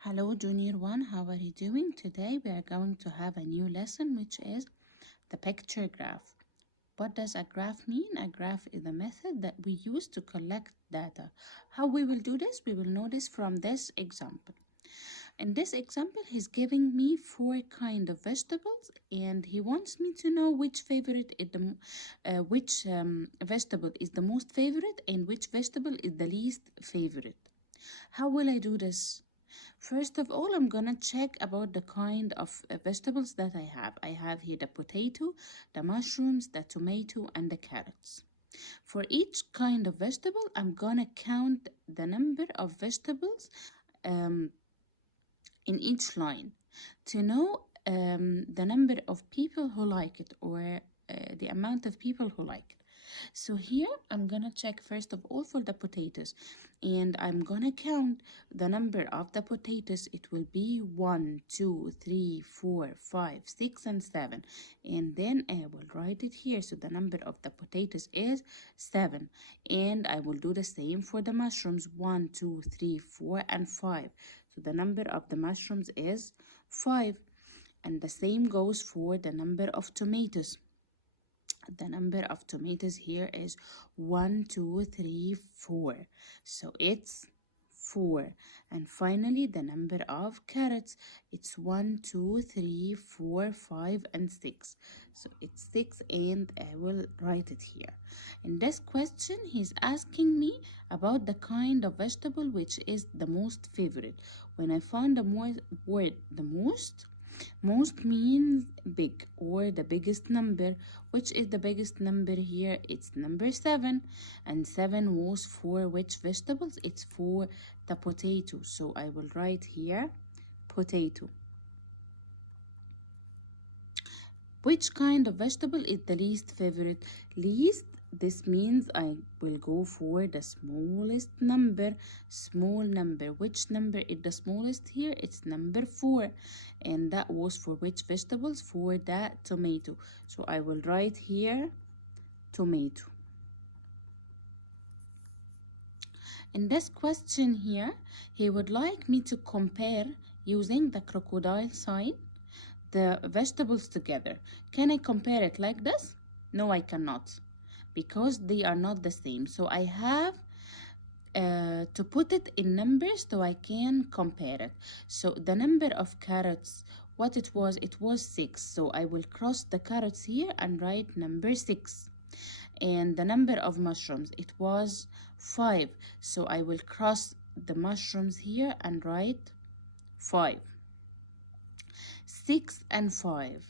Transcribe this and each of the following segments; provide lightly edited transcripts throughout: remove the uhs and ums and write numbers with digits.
Hello Junior 1, how are you doing? Today we are going to have a new lesson which is the picture graph. What does a graph mean? A graph is a method that we use to collect data. How we will do this? We will know this from this example. In this example, he's giving me 4 kind of vegetables and he wants me to know which vegetable is the most favorite and which vegetable is the least favorite. How will I do this? First of all, I'm gonna check about the kind of vegetables that I have. I have here the potato, the mushrooms, the tomato, and the carrots. For each kind of vegetable, I'm gonna count the number of vegetables in each line to know the number of people who like it or the amount of people who like it. So here I'm gonna check first of all for the potatoes and I'm gonna count the number of the potatoes. It will be 1, 2, 3, 4, 5, 6, and 7, and then I will write it here. So the number of the potatoes is 7, and I will do the same for the mushrooms. 1, 2, 3, 4, and 5. So the number of the mushrooms is 5, and the same goes for the number of tomatoes. The number of tomatoes here is 1, 2, 3, 4. So it's 4. And finally, the number of carrots, it's 1, 2, 3, 4, 5, and 6. So it's 6, and I will write it here. In this question, he's asking me about the kind of vegetable which is the most favorite. When I found the word the most means big or the biggest number. Which is the biggest number here? It's number 7. And 7 was for which vegetables? It's for the potato. So I will write here potato. Which kind of vegetable is the least favorite? Least, this means I will go for the smallest number. Small number. Which number is the smallest here? It's number 4. And that was for which vegetables? For the tomato. So I will write here tomato. In this question here, he would like me to compare using the crocodile sign the vegetables together. Can I compare it like this? No, I cannot, because they are not the same. So I have to put it in numbers so I can compare it. So the number of carrots, what it was 6. So I will cross the carrots here and write number 6. And the number of mushrooms, it was 5. So I will cross the mushrooms here and write 5. 6 and 5.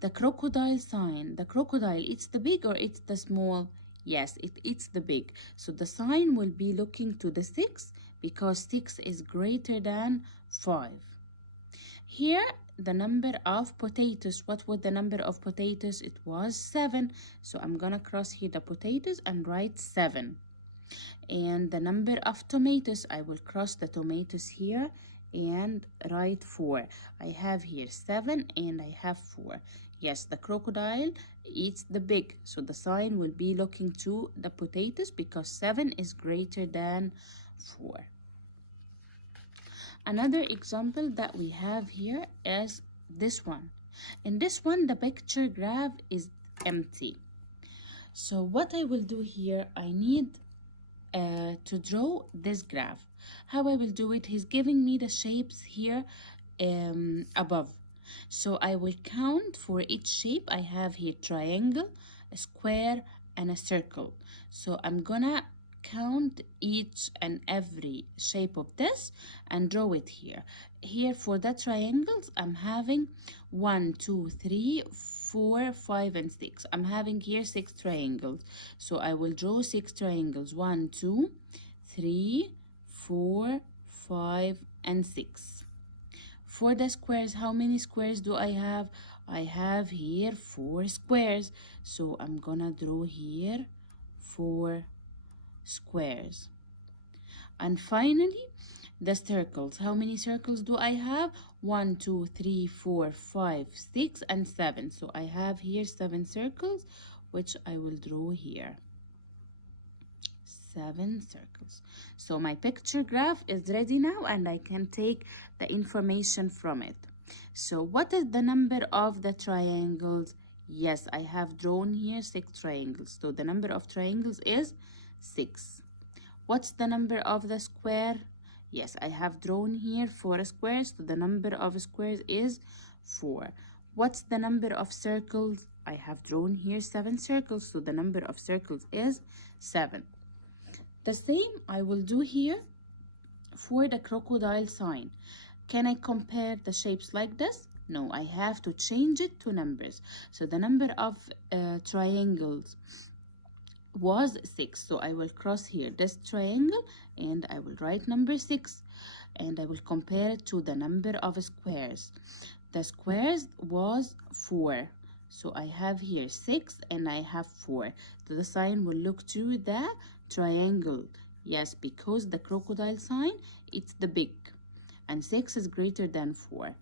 The crocodile sign. The crocodile, it's the big or it's the small? Yes, it's the big. So the sign will be looking to the 6 because 6 is greater than 5. Here, the number of potatoes. What was the number of potatoes? It was 7. So I'm gonna cross here the potatoes and write 7. And the number of tomatoes, I will cross the tomatoes here and write 4. I have here 7 and I have 4. Yes, the crocodile eats the big, so the sign will be looking to the potatoes because 7 is greater than 4. Another example that we have here is this one. In this one, the picture graph is empty. So what I will do here, I need to draw this graph. How I will do it, he's giving me the shapes here above. So I will count for each shape. I have here triangle, a square, and a circle. So I'm gonna count each and every shape of this and draw it here. Here for the triangles, I'm having 1, 2, 3, 4, 5, and 6. I'm having here 6 triangles. So I will draw 6 triangles. 1, 2, 3, 4, 5, and 6. For the squares, how many squares do I have? I have here 4 squares. So I'm gonna draw here 4 squares. And finally, the circles. How many circles do I have? 1, 2, 3, 4, 5, 6, and 7. So I have here 7 circles, which I will draw here. 7 circles. So my picture graph is ready now and I can take the information from it. So what is the number of the triangles? Yes, I have drawn here 6 triangles. So the number of triangles is 6. What's the number of the square? Yes, I have drawn here 4 squares. So the number of squares is 4. What's the number of circles? I have drawn here 7 circles. So the number of circles is 7. The same I will do here for the crocodile sign. Can I compare the shapes like this? No, I have to change it to numbers. So the number of triangles was 6. So I will cross here this triangle and I will write number 6. And I will compare it to the number of squares. The squares was 4. So I have here 6 and I have 4. So the sign will look to the triangle. Yes, because the crocodile sign, it's the big. And 6 is greater than 4.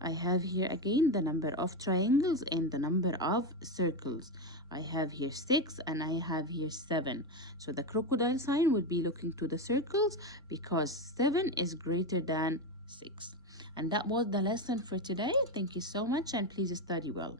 I have here again the number of triangles and the number of circles. I have here 6 and I have here 7. So the crocodile sign would be looking to the circles because 7 is greater than 6. And that was the lesson for today. Thank you so much and please study well.